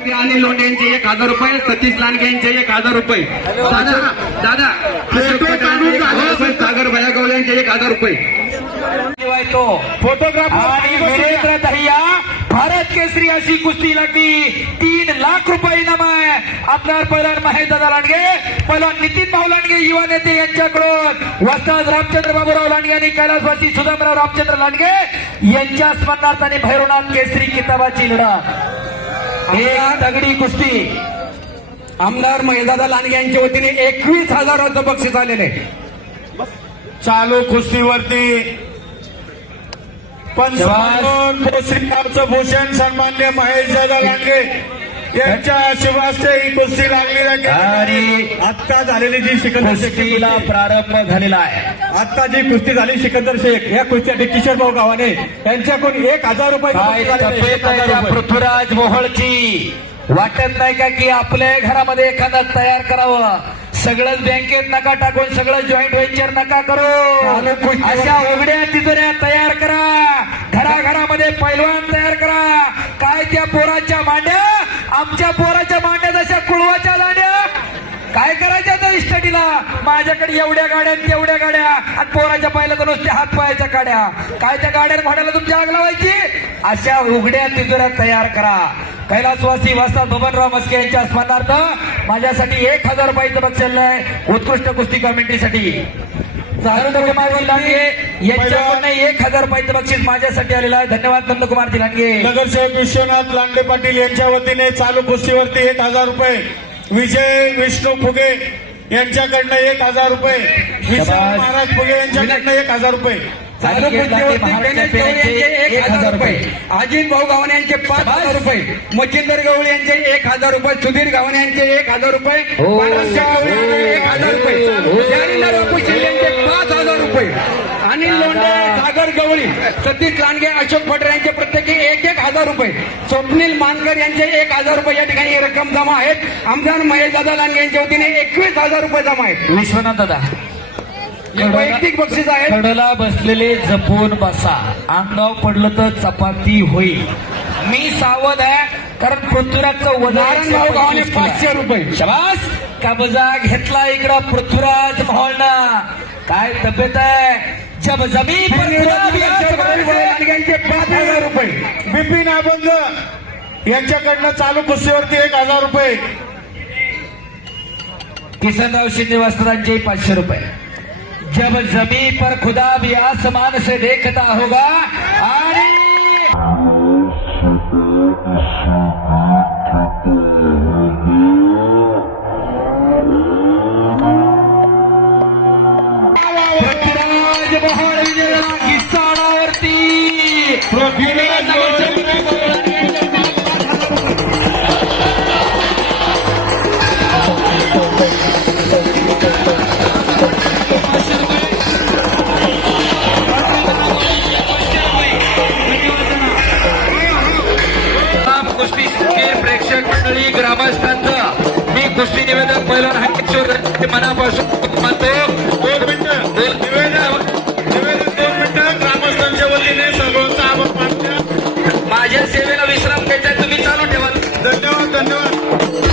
अनिल लोंढे यांचे एक हजार रुपये सतीश लांडगे यांचे एक हजार रुपये. दादा सागर भयागवले यांचे एक हजार रुपये तो आणि वीरेंद्र दहिया भारत केसरी अशी कुस्ती लागली. तीन लाख रुपये इनाम आहे आपल्यावर पहिला महेश दादा लांडगे पहिला नितीन भाऊ लांडगे युवा नेते यांच्याकडून वस्ताद रामचंद्र बाबूराव लांडगे आणि कैलासवासी सुदामराव रामचंद्र लांडगे यांच्या स्मरणार्थाने भैरवनाथ केसरी किताबाची लढत एक दगडी कुस्ती. आमदार महेशदादा लांडगे यांच्या वतीने एकवीस हजाराचं बक्षीस आलेले चालू कुस्तीवरती पंचमहान श्रीरामचं भूषण सन्मान्य महेश दादा लांडगे यांच्या शिवास्ते ही कुस्ती लागली आणि आत्ता झालेली जी शेखची कुस्तीला कुस्ती. प्रारंभ झालेला आहे. आत्ता जी कुस्ती झाली सिकंदर शेख या कुस्तीसाठी किशोर भाऊ गावाने त्यांच्याकडून एक हजार रुपये. पृथ्वीराज मोहोळची? वाटत नाही का की आपल्या घरामध्ये एखादं तयार करावं? सगळंच बँकेत नका टाकून सगळं जॉईंट व्हेंचर नका करू. अशा उघड्या तिजोऱ्या तयार करा. घराघरामध्ये पैलवान तयार करा. काय त्या पोराच्या मांड्या? आमच्या पोराच्या मांड्या इस्टडीला माझ्याकडे एवढ्या गाड्या आणि तेवढ्या गाड्या. आणि पोराच्या पाहिलं तर नुसत्या हात पायाच्या गाड्या काय त्या गाड्या घोड्याला तुमची आग लावायची? अशा उघड्या तिजोऱ्या तयार करा. कैलासवासी वास्ताद बबनराव मस्के यांच्या स्मरणार्थ माझ्यासाठी एक हजार रुपयाचं बक्षीस आहे. उत्कृष्ट कुस्ती यांच्याकडून एक हजार रुपयाचं बक्षीस माझ्यासाठी आलेलं आहे. धन्यवाद नंदकुमारजी लांडगे. नगरसेवक विश्वनाथ लांडे पाटील यांच्या वतीने चालू कुस्तीवरती एक हजार रुपये. विजय विष्णू फुगे यांच्याकडनं एक हजार रुपये. विशाल. महाराज फुगे यांच्याकडनं एक हजार रुपये. एक हजार रुपये. अजित भाऊ गावणे यांचे पाच हजार रुपये. मच्छिंदर गवळी यांचे एक हजार रुपये. सुधीर गावणे यांचे एक हजार रुपये. हो. एक हजार रुपये. शिंदे यांचे पाच हजार रुपये. अनिल लोंढे सागर गवळी सतीश लांडगे अशोक पटेल यांचे प्रत्येकी एक एक हजार रुपये. स्वप्नील मानकर यांचे एक हजार रुपये या ठिकाणी ही रक्कम जमा आहेत. आमदार महेश दादा लांडगे यांच्या वतीने एकवीस हजार रुपये जमा आहेत. विश्वनाथ दादा. वैयक्तिक बक्षीस आहेत. कडला बसलेले जपून बसा. अंगाव पडलं तर चपाती होईल. मी सावध आहे कारण पृथ्वीराजचं वजन गावाने 125 किलो. आहे. पाचशे रुपये. शबास. कब्जा घेतला इकडं पृथ्वीराज मोहळनं काय तब्येत आहे? जब जमी बिपिन आबंद यांच्याकडनं चालू कुस्तीवरती एक हजार रुपये. किसनराव शिंदे वस्त्रांचे पाचशे रुपये. जब जमी पर खुदा भी आसमान से देखता होगा आणि ग्रामस्थांचं मी कुस्ती निवेदन पहिलं हाकेश्वर मनापासून म्हणतो दोन मिनिटं दोन निवेदन निवेदन दोन मिनिटं. ग्रामस्थांच्या वतीने सर्वांचा आभार माझ्या सेवेला विश्राम घ्यायचा तुम्ही चालू ठेवा. धन्यवाद धन्यवाद.